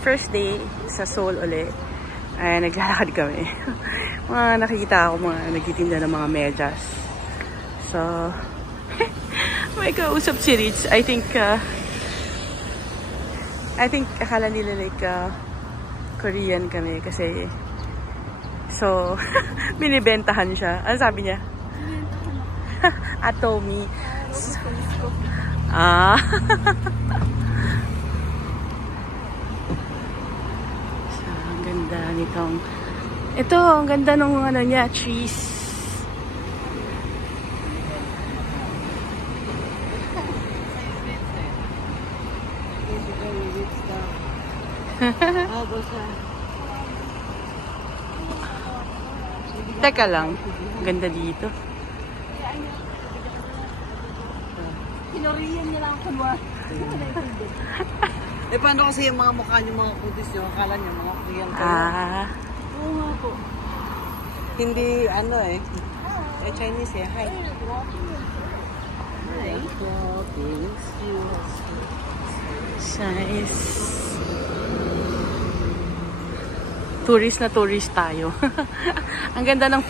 first day sa Seoul ulit. Ay, naglalakad kami. Nakikita ako mga nagtitinda ng mga medyas. So, may kausap si Rich. I think akala nila like Korean kami kasi so, binibentahan siya. Ano sabi niya? Atomy. Ah. So, ang ganda nitong ito, ang ganda ng ano niya, trees. Teka lang, ganda dito. Pinoriyan niya lang kunwa. Paano kasi yung mga mukha niyo, mga kutis niyo, akala niyo mga Korean kayo. Oo nga po. Hindi, ano Chinese Hi. Hi. Nice. Tourist na tourist tayo. Ang ganda ng